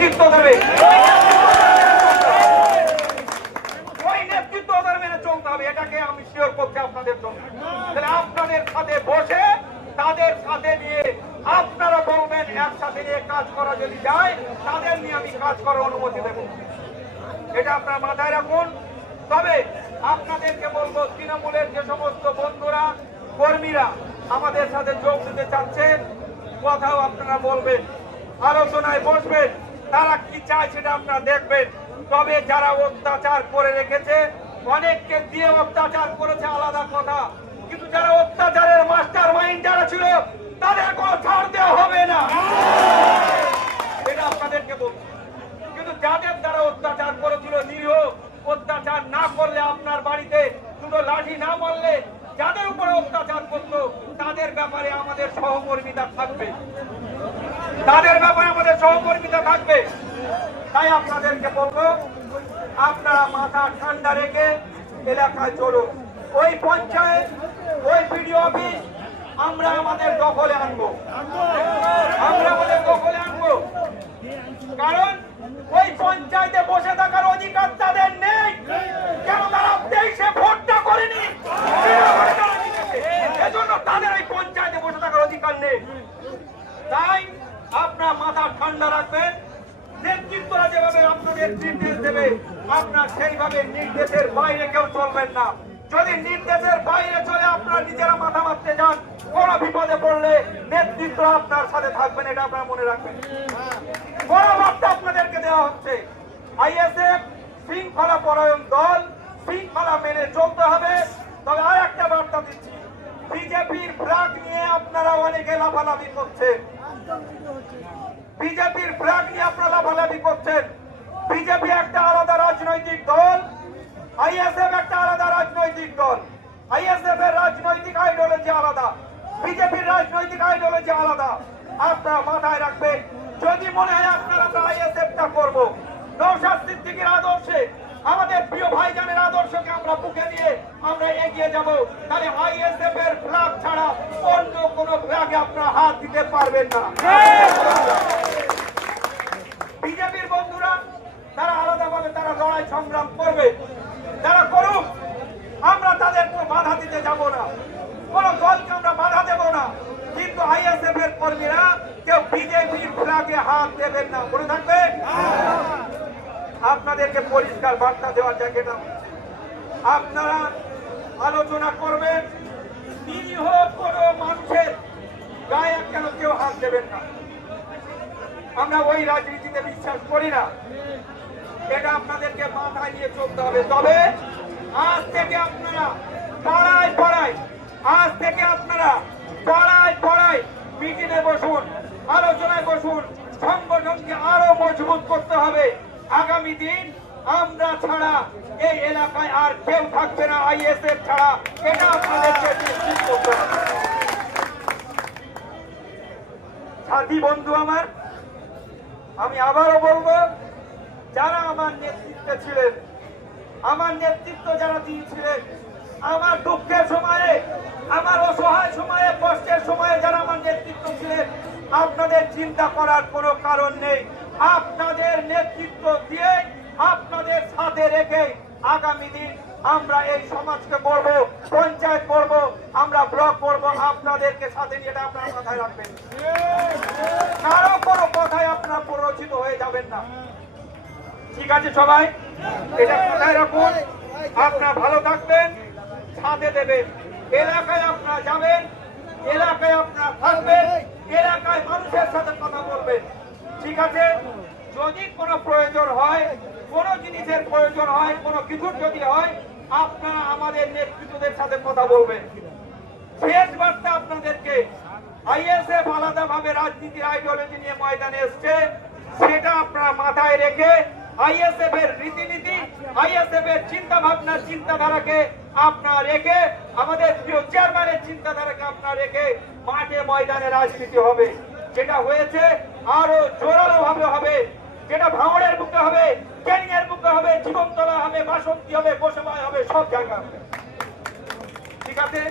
নেতৃত্ব দেবে, ওই নেতৃত্ব ওদের মেনে চলতে হবে। এটাকে আমি শিওর করছি আপনাদের জন্য। তাহলে আপনাদের সাথে বসে তাদের সাথে নিয়ে আপনারা বলবেন একসাথে নিয়ে কাজ করা যদি যায়, তাদের নিয়ে আমি কাজ করার অনুমতি দেব। এটা আপনারা মাথায় রাখুন। তবে আপনাদেরকে বলবো, তৃণমূলের যে সমস্ত বন্ধুরা কর্মীরা আমাদের সাথে যোগ দিতে চাচ্ছেন, কথাও আপনারা বলবেন, আলোচনায় বসবেন, তারা কি চায় সেটা আপনারা দেখবেন। তবে যারা অত্যাচার করে রেখেছে, অনেককে দিয়ে অত্যাচার করেছে আলাদা কথা, কিন্তু যারা অত্যাচারের মাস্টার মাইন্ড যারা ছিল তাদের কোনো ছাড় দেওয়া হবে না, এটা আপনাদেরকে বলবো। কিন্তু যাদের দ্বারা অত্যাচার করেছিল নিরীহ, অত্যাচার না করলে আপনার বাড়িতে শুধু লাঠি না মারলে যাদের উপরে অত্যাচার করতো তাদের ব্যাপারে আমাদের সহকর্মিতা থাকবে, তাদের ব্যাপারে আমাদের সহকর্মিতা থাকবে। তাই আপনাদেরকে বলবো, আপনারা মাথা ঠান্ডা রেখে এলাকায় চলুন। ওই পঞ্চায়েত, ওই বিডিও অফিস আমরা আমাদের দখলে আনবো, আমরা আমাদের দখলে আনবো। কারণ ওই পঞ্চায়েতে বসে থাকার অধিকার তাদের নেই, কেন তারা দেশে ভোটটা করেনি, এজন্য তাদের ওই পঞ্চায়েতে বসে থাকার অধিকার নেই। তাই আপনার মাথা ঠান্ডা রাখবেন, নেতৃত্বরা যেভাবে আপনাদের নির্দেশ দেবে আপনার সেইভাবে নির্দেশের বাইরে কেউ চলবেন না। যদি নির্দেশের বাইরে চলে আপনারা নিজেরা মাথা মারতে যান, কোনো বিপদে পড়লে নেতৃত্ব আপনার সাথে থাকবেন, এটা আপনারা মনে রাখবেন। বড় বার্তা আপনাদেরকে দেওয়া হচ্ছে, আইএসএফ শৃঙ্খলা পরায়ণ দল, শৃঙ্খলা মেনে চলতে হবে। তবে আর একটা বার্তা দিচ্ছি, বিজেপির ফ্ল্যাগ নিয়ে আপনারা অনেকে লাফালাফি করছেন, বিজেপির ফ্ল্যাগ নিয়ে আপনারা লাফালাফি করছেন। বিজেপি একটা আলাদা রাজনৈতিক দল, আইএসএফ একটা আলাদা রাজনৈতিক দল। আইএসএফ এর রাজনৈতিক আইডিওলজি আলাদা, বিজেপির রাজনৈতিক আইডিওলজি আলাদা। আপনারা মাথায় রাখবেন, যদি মনে হয় আপনারা আইএসএফটা করবো, নওশাদ সিদ্দিকীর আদর্শে, আমাদের প্রিয় ভাইজানের আদর্শকে আমরা বুকে নিয়ে আমরা এগিয়ে যাব, তাহলে আইএসএফ এর ফ্ল্যাগ ছাড়া অন্য কোন ফ্ল্যাগে আপনারা হাত দিতে পারবেন না। বিজেপির বন্ধুরা তারা আলাদাভাবে তারা লড়াই সংগ্রাম করবে, তারা করুক, আমরা তাদের কোনো বাধা দিতে যাব না, কোন দলকে আমরা বাধা দেব না। কিন্তু আইএসএফ এর কর্মীরা কেউ বিজেপির ফ্ল্যাগে হাত দেবেন না, মনে থাকবে। আপনাদেরকে পরিষ্কার বার্তা দেওয়ার জায়গা না, আপনারা আলোচনা করবেন, নিরীহ কোনো মানুষের গায়ে কেন কেউ হাত দেবেন না। আমরা ওই রাজনীতিতে বিশ্বাস করি না, এটা আপনাদেরকে মাথায় নিয়ে চলতে হবে। তবে আজ থেকে আপনারা পাড়ায় পাড়ায়, আজ থেকে আপনারা পাড়ায় পাড়ায় মিটিংয়ে বসুন, আলোচনায় বসুন, সংগঠনকে আরো মজবুত করতে হবে। আগামী দিন আমরা ছাড়া এই এলাকায় আর কেউ থাকবে না, আইএসএফ ছাড়া, এটা আপনাদেরকে নিশ্চিত করতে হবে। সাথী বন্ধু আমার, আমি আবারও বলবো, যারা আমার নেতৃত্বে ছিলেন, আমার নেতৃত্ব যারা দিয়েছিলেন, আমার দুঃখের সময়ে, আমার অসহায় সময়ে, কষ্টের সময়ে যারা আমার নেতৃত্ব ছিলেন, আপনাদের চিন্তা করার কোনো কারণ নেই। আপনাদের নেতৃত্ব দিয়ে, আপনাদের সাথে রেখে আগামী দিন আমরা এই সমাজকে করব, পঞ্চায়েত করব, আমরা ব্লক করব, আপনাদেরকে সাথে নিয়ে, এটা আপনারা মাথায় রাখবেন। কারো কোনো কথায় আপনারা প্ররোচিত হয়ে যাবেন না, ঠিক আছে সবাই? এটা মাথায় রাখুন। আপনারা ভালো থাকবেন, সাথে দেবেন, এলাকায় আপনারা যাবেন, এলাকায় আপনারা থাকবেন, এলাকায় মানুষের সাথে কথা বলবেন, ঠিক আছে? যদি কোনো প্রয়োজন হয়, কোনো জিনিসের প্রয়োজন হয়, কোনো কিছুর যদি হয়, আপনারা আমাদের নেতৃত্বদের সাথে কথা বলবেন। শেষ বার্তা আপনাদেরকে, আইএসএফ আলাদাভাবে রাজনীতির আইডিওলজি নিয়ে ময়দানে এসছে, সেটা আপনারা মাথায় রেখে আইএসএফ এর রীতিনীতি, আইএসএফ এর চিন্তা ভাবনা, চিন্তাধারাকে আপনারা রেখে, আমাদের প্রিয় চেয়ারম্যানের চিন্তাধারাকে আপনারা রেখে মাঠে ময়দানে রাজনীতি হবে। যেটা হয়েছে আরো জোরালো ভাবে হবে, যেটা ভাঙড়ের বুকে হবে, ক্যানিং এর বুকে হবে, জীবনতলা হবে, বাসন্তী হবে, বসবাই হবে, সব জায়গা, ঠিক আছে?